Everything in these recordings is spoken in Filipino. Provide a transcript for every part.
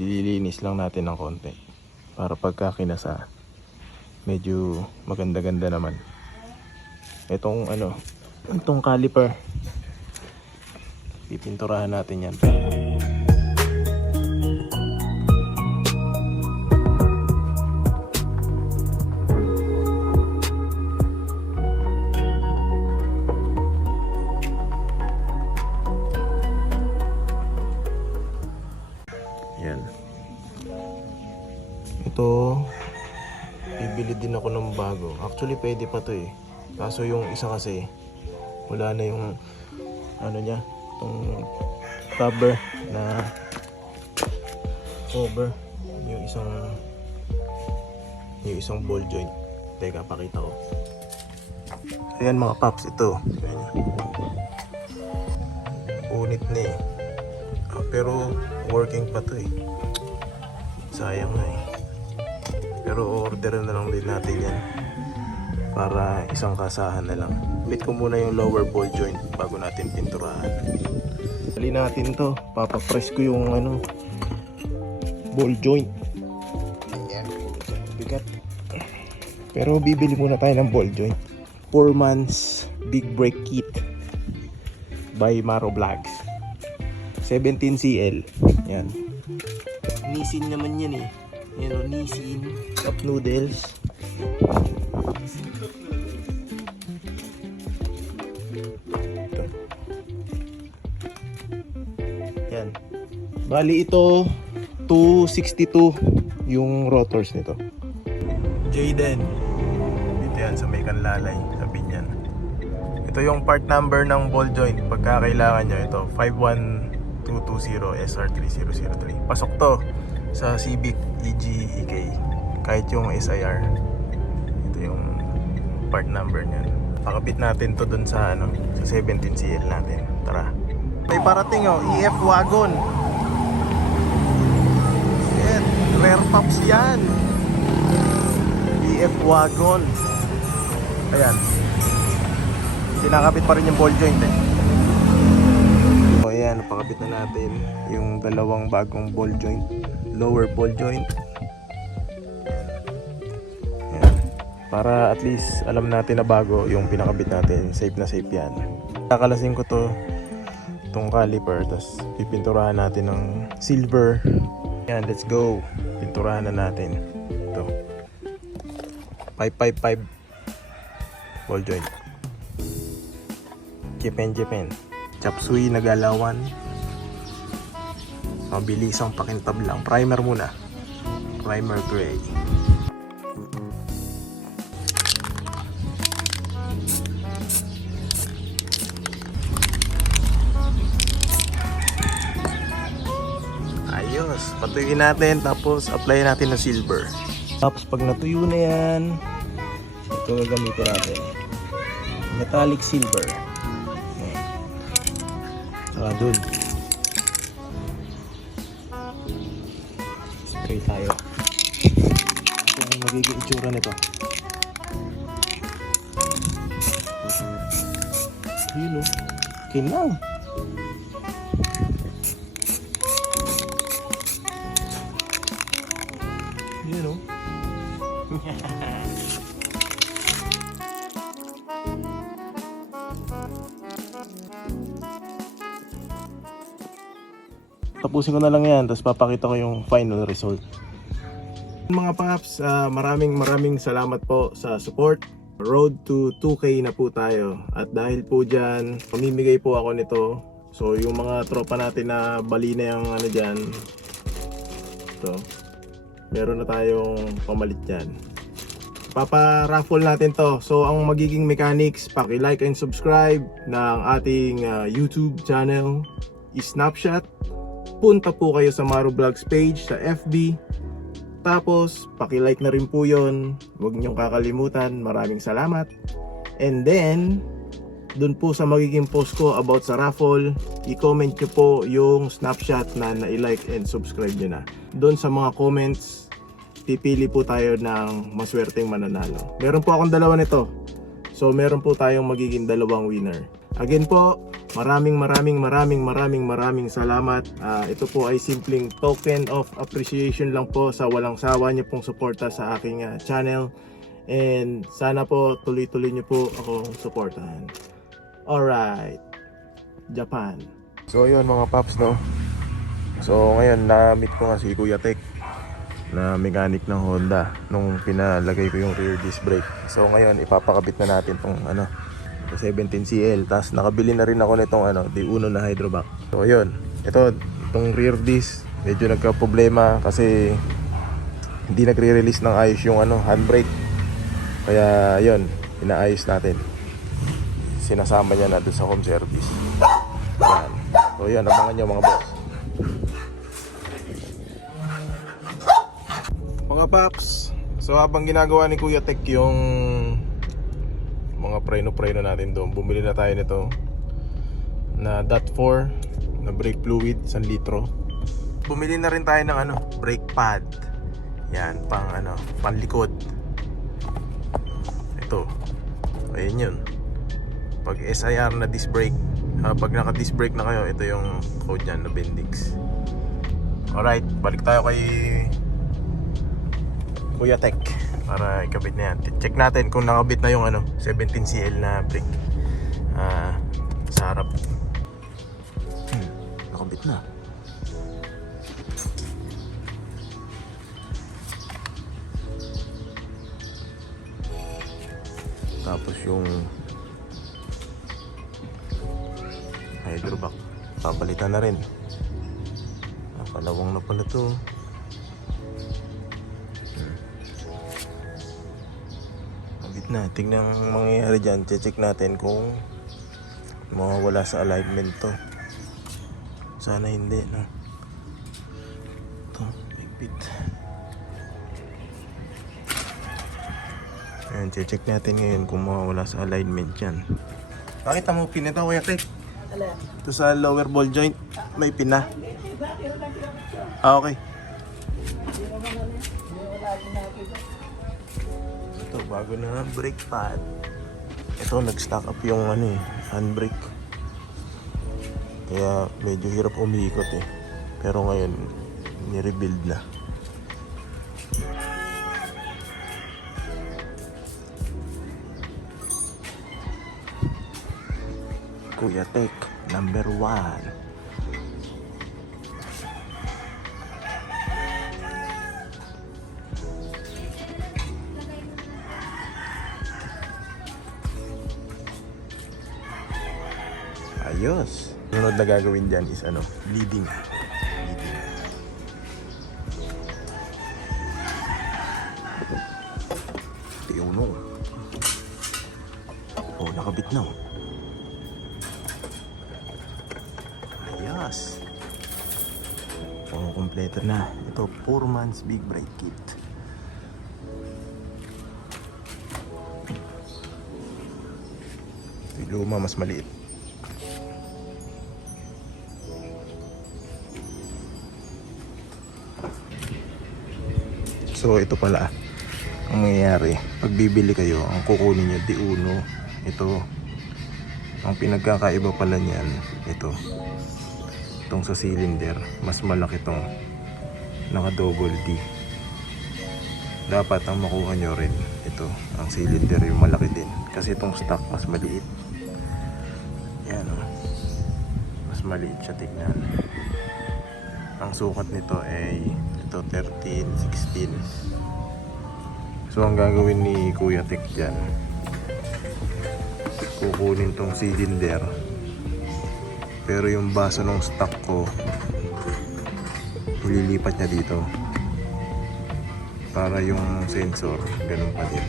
Ililinis lang natin ng konti para pagka kinasa medyo maganda-ganda naman. Itong itong caliper, pipinturahan natin yan. Yan. Ito, bibili din ako ng bago. Actually, pwede pa to eh. Kaso yung isa kasi, wala na yung niya, itong cover na cover. Yung isang ball joint. Teka, pakita ko. Ayan mga paps, ito. Unit na eh. Pero working pa to eh. Sayang na eh. Pero order na lang din natin yan para isang kasahan na lang. Bit ko muna yung lower ball joint bago natin pinturahan. Dali natin to. Papapress ko yung ball joint. Ayan. Bigat. Pero bibili muna tayo ng ball joint. 4 months big break kit by Maro Vlogs. 17CL. Yan. Nissin naman yan eh. Yan o, Nissin. Cup noodles. Ito. Yan. Bali ito, 262 yung rotors nito. Jayden. Dito yan sa may kanlalay. Sabi niyan. Ito yung part number ng ball joint. Pagka kailangan nyo ito, 51220 SR3003. Pasok to sa Civic EG-EK. Kahit yung SIR. Ito yung part number niyan. Pakabit natin to dun sa sa 17CL natin. Tara. May parating EF wagon. Shit, rare pops yan. EF wagon. Ayan. Kinakabit pa rin yung ball joint eh. So ayan, napakabit na natin yung dalawang bagong ball joint, lower ball joint. Ayan. Para at least alam natin na bago yung pinakabit natin, safe na safe yan. Kakalasin ko itong caliper, tapos pipinturahan natin ng silver. Ayan, let's go. Pinturahan na natin ito. 555 ball joint. Japan. Chop suey na galawan. Mabilisang pakintab lang. Primer muna. Primer gray. Ayos. Patuyuin natin. Tapos apply natin ng silver. Tapos pag natuyo na yan, ito gagamitin natin. Metallic silver. Saka dun spray tayo. Ito ang magiging itsura nito. Yun o, kinaw. Yun o. Tapusin ko na lang yan, tapos papakita ko yung final result. Mga paps, maraming salamat po sa support. Road to 2K na po tayo. At dahil po dyan, pamimigay po ako nito. So yung mga tropa natin na bali na yung dyan, ito, meron na tayong pamalit dyan. Papa-raffle natin to. So ang magiging mechanics, paki-like and subscribe ng ating YouTube channel, Snapshot. Punta po kayo sa Maro Vlogs page sa FB. Tapos, paki-like na rin po yun. Huwag niyong kakalimutan. Maraming salamat. And then, dun po sa magiging post ko about sa raffle, i-comment nyo po yung snapshot na na-like and subscribe nyo na. Dun sa mga comments, pipili po tayo ng maswerteng mananalo. Meron po akong dalawa nito. So, meron po tayong magiging dalawang winner. Again po, maraming salamat. Ito po ay simpleng token of appreciation lang po sa walang sawa niyo pong suporta sa aking channel. And sana po tuloy-tuloy niyo po ako suportahan. Alright, Japan. So ayun mga paps, no. So ngayon na-meet ko nga si Kuya Tek na mechanic ng Honda nung pinalagay ko yung rear disc brake. So ngayon ipapakabit na natin tong 17CL. Tapos nakabili na rin ako nitong D1 na hydrovac. So ayun, itong rear disc medyo nagka-problema kasi hindi nagre-release ng ayos yung handbrake. Kaya ayun, inaayos natin. Sinasama niya na doon sa home service. Yan. So ayun, abangan niyo mga boss. Mga paps, so habang ginagawa ni Kuya Tek yung mga preno natin doon, bumili na tayo nito na DOT4 na brake fluid 1 litro. Bumili na rin tayo ng brake pad. Yan, panlikod. Ito. Ayun yun. Pag SIR na disc brake, pag naka disc brake na kayo, ito yung code niyan na Bendix. Alright, balik tayo kay Kuya Tek para ikabit na yan. Check natin kung nakabit na yung 17CL na brake sa harap. Nakabit na. Tapos yung hydrovac papalitan na rin. Nakalawang na pala to. Kabit na. Tignan ang mangyayari dyan. Check natin kung mawawala sa alignment to. Sana hindi, no? Ito, bigpit. Ayan, check natin ngayon kung mawawala sa alignment yan. Pakita mo pin ito, Kuya Tek. Ito sa lower ball joint, may pina. Okay. Ito, bago na brake pad. Ito, nag-stack up yung handbrake. Kaya medyo hirap umiikot eh. Pero ngayon, ni-rebuild na. Kuya Tek, number 1. Ayos. Sunod na gagawin dyan is bleeding. Tiuno. Oh, nakabit na. Ayos. Oh, kompleto na. Ito, 4 months big brake kit. Ito yung luma, mas maliit. So ito pala ang mangyayari pag bibili kayo, ang kukunin nyo D1. Ito ang pinagkakaiba pala niyan. Itong sa cylinder, mas malaki tong naka double D. Dapat ang makuha nyo rin ito, ang cylinder yung malaki din, kasi itong stock mas maliit. Yan mas maliit siya tignan. Ang sukat nito ay ito 13, 16. So ang gagawin ni Kuya Tek dyan, kukunin tong cylinder, pero yung baso ng stock ko ililipat niya dito para yung sensor ganun pa din.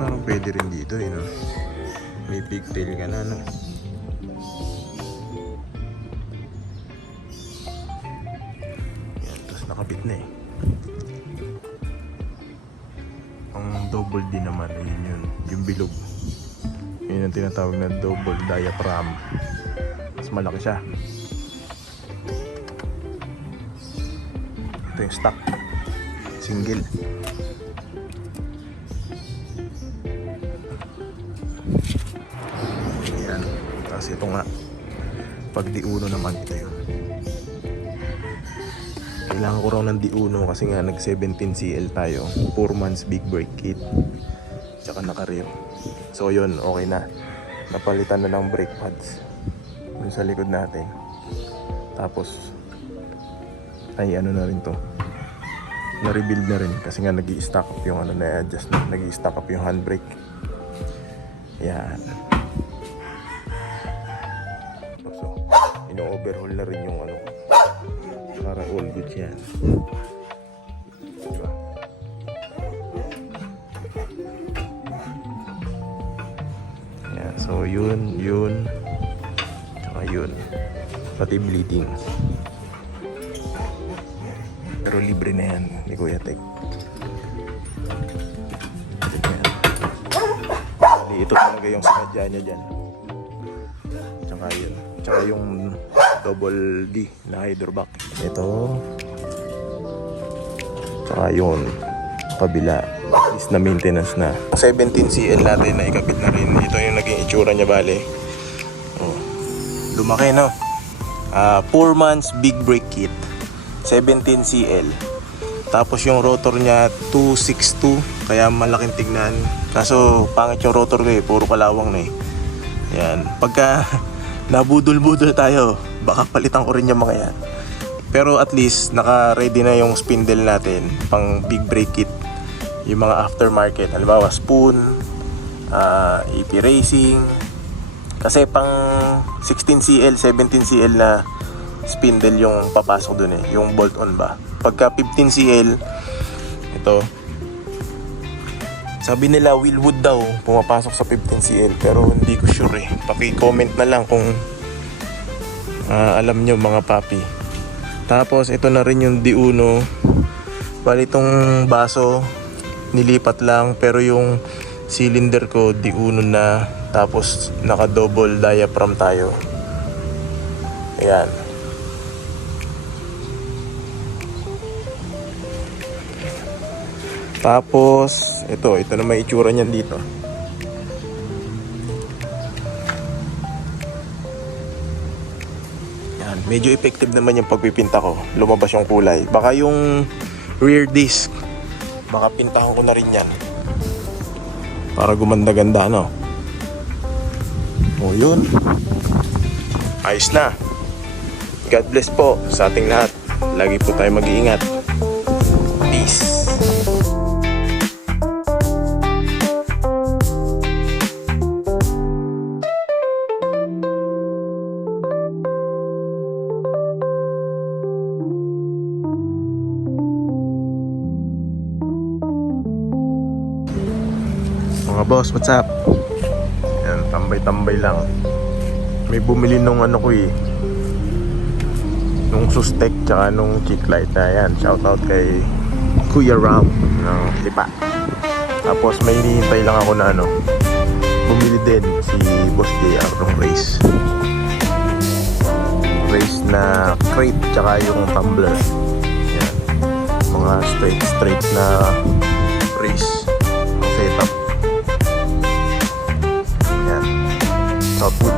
Parang pwede rin dito no? May pigtail ka na, no? Nakabit na eh. Ang double D naman, ayun yun, yung bilog. Yun ang tinatawag na double diaphragm. Mas malaki siya. Ito yung stock single. Tapos ito nga, pag D1 naman, ito yun. Kailangan ko raw ng D1 kasi nga nag 17CL tayo. 4 months big brake kit. Tsaka naka-rear. So yun, okay na. Napalitan na ng brake pads dun sa likod natin. Tapos ay ano na rin to, na-rebuild na rin kasi nga nag-i-stack up yung ano, na-adjust na, nag-i-stack up yung handbrake. Yan. So ino-overhaul na rin yung ano, para all good yan. Diba? Yan. So yun tsaka yun, pati bleeding. Pero libre na yan ni Kuya Tek. Ito talaga yung sinadya niya dyan. Tsaka yun. Tsaka yung double D na hydrovac. Ito. Tsaka yun. Kabila. At least na maintenance na. 17CL natin na ikabit na rin. Ito yung naging itsura niya, bale. Oh. Lumaki, no? 4 months big brake kit. 17CL. Tapos yung rotor niya 262, kaya malaking tignan. Kaso pangit yung rotor ko eh, puro kalawang na eh. Yan. Pagka nabudol-budol tayo, baka palitan ko rin yung mga yan. Pero at least naka-ready na yung spindle natin pang big brake kit. Yung mga aftermarket, halimbawa spoon, EP Racing. Kasi pang 16CL, 17CL na spindle yung papasok dun eh, yung bolt-on ba. Pagka 15CL, ito, sabi nila Willwood daw pumapasok sa 15CL, pero hindi ko sure eh. Paki-comment na lang kung alam nyo mga papi. Tapos ito na rin yung D1. Bali itong baso nilipat lang, pero yung cylinder ko D1 na, tapos naka double diaphragm tayo. Ayan. Tapos ito na may itsura niyan dito. Yan, medyo effective naman yung pagpipinta ko. Lumabas yung kulay. Baka yung rear disc, baka pintahan ko na rin yan para gumanda-ganda, no? O yun, ayos na. God bless po sa ating lahat. Lagi po tayo mag-iingat. Peace. Mga boss, what's up? Yan, tambay-tambay lang. May bumili nung ano ko eh, nung Sustek tsaka nung Chick Light na yan. Shoutout kay Kuya Ram ng Lipa. Tapos may hinihintay lang ako na ano, bumili din si Boss JR ng race na crate tsaka yung tumbler. Yan, mga straight na race setup. Yan, Southwood